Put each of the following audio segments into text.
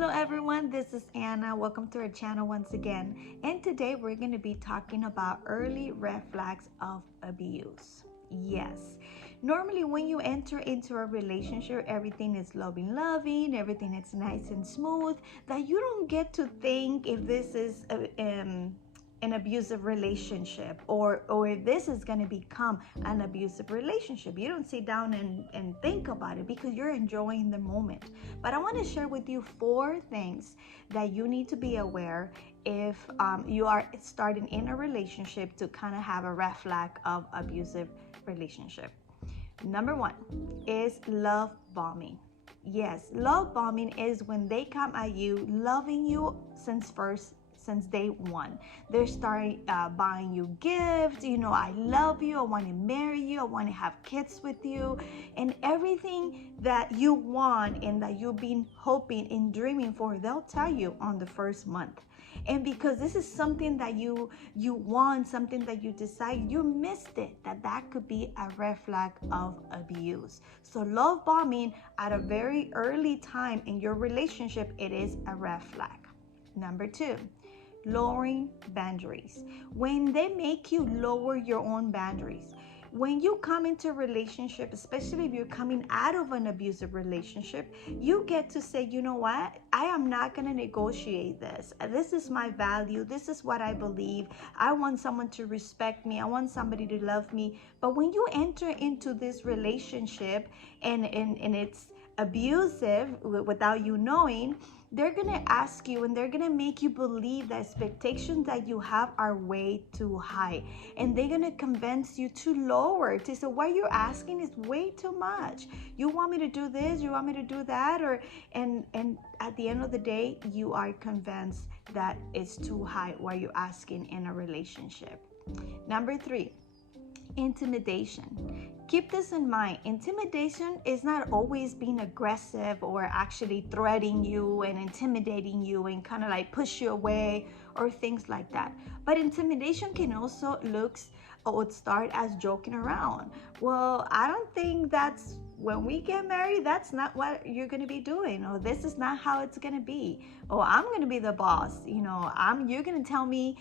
Hello everyone, this is Anna. Welcome to our channel once again. And today we're going to be talking about early red flags of abuse. Yes. Normally when you enter into a relationship, everything is loving, everything is nice and smooth, that you don't get to think if this is an abusive relationship or if this is going to become an abusive relationship. You don't sit down and think about it because you're enjoying the moment. But I want to share with you 4 things that you need to be aware if you are starting in a relationship to kind of have a red flag of abusive relationship. Number 1 is love bombing. Yes, love bombing is when they come at you loving you since day one. They're starting buying you gifts. I love you, I want to marry you, I want to have kids with you, and everything that you want and that you've been hoping and dreaming for, they'll tell you on the first month. And because this is something that you want, something that you decide, you missed it, that could be a red flag of abuse. So love bombing at a very early time in your relationship, it is a red flag. Number 2, lowering boundaries. When they make you lower your own boundaries. When you come into a relationship, especially if you're coming out of an abusive relationship, you get to say, you know what? I am not going to negotiate this. This is my value. This is what I believe. I want someone to respect me. I want somebody to love me. But when you enter into this relationship and it's abusive without you knowing, they're going to ask you and they're going to make you believe the expectations that you have are way too high. And they're going to convince you to lower, to say what you're asking is way too much. You want me to do this, you want me to do that, and at the end of the day, you are convinced that it's too high what you're asking in a relationship. Number 3, intimidation. Keep this in mind. Intimidation is not always being aggressive or actually threatening you and intimidating you and kind of like push you away or things like that. But intimidation can also start as joking around. Well, I don't think that's when we get married, that's not what you're going to be doing, or this is not how it's going to be. Oh, I'm going to be the boss. You're going to tell me,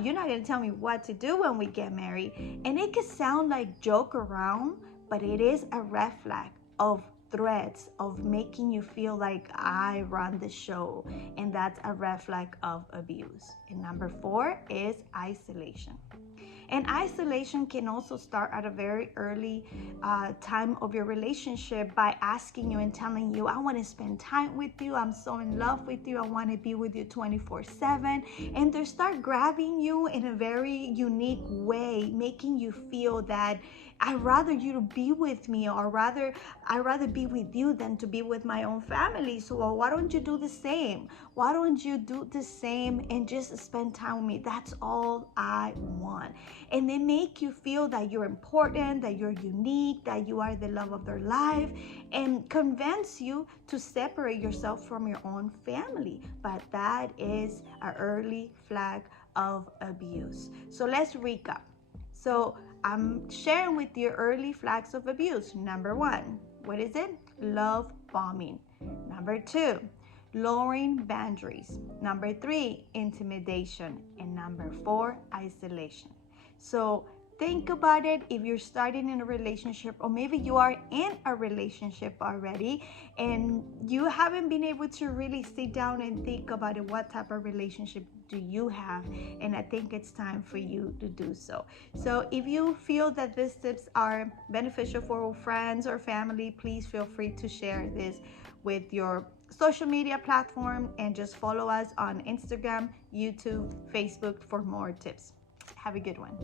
you're not going to tell me what to do when we get married. And it can sound like joke around, but it is a red flag of threats, of making you feel like I run the show. And that's a red flag of abuse. And number 4 is isolation. And isolation can also start at a very early time of your relationship by asking you and telling you, I want to spend time with you. I'm so in love with you. I want to be with you 24/7. And they start grabbing you in a very unique way, making you feel that I'd rather you to be with me, or I'd rather be with you than to be with my own family. So why don't you do the same? Why don't you do the same and just spend time with me? That's all I want. And they make you feel that you're important, that you're unique, that you are the love of their life, and convince you to separate yourself from your own family. But that is an early flag of abuse. So let's recap. So I'm sharing with you early flags of abuse. Number 1, what is it? Love bombing. Number 2, lowering boundaries. Number 3, intimidation. And number 4, isolation. So think about it. If you're starting in a relationship, or maybe you are in a relationship already and you haven't been able to really sit down and think about it, what type of relationship do you have? And I think it's time for you to do so. So if you feel that these tips are beneficial for friends or family, please feel free to share this with your social media platform and just follow us on Instagram, YouTube, Facebook for more tips. Have a good one.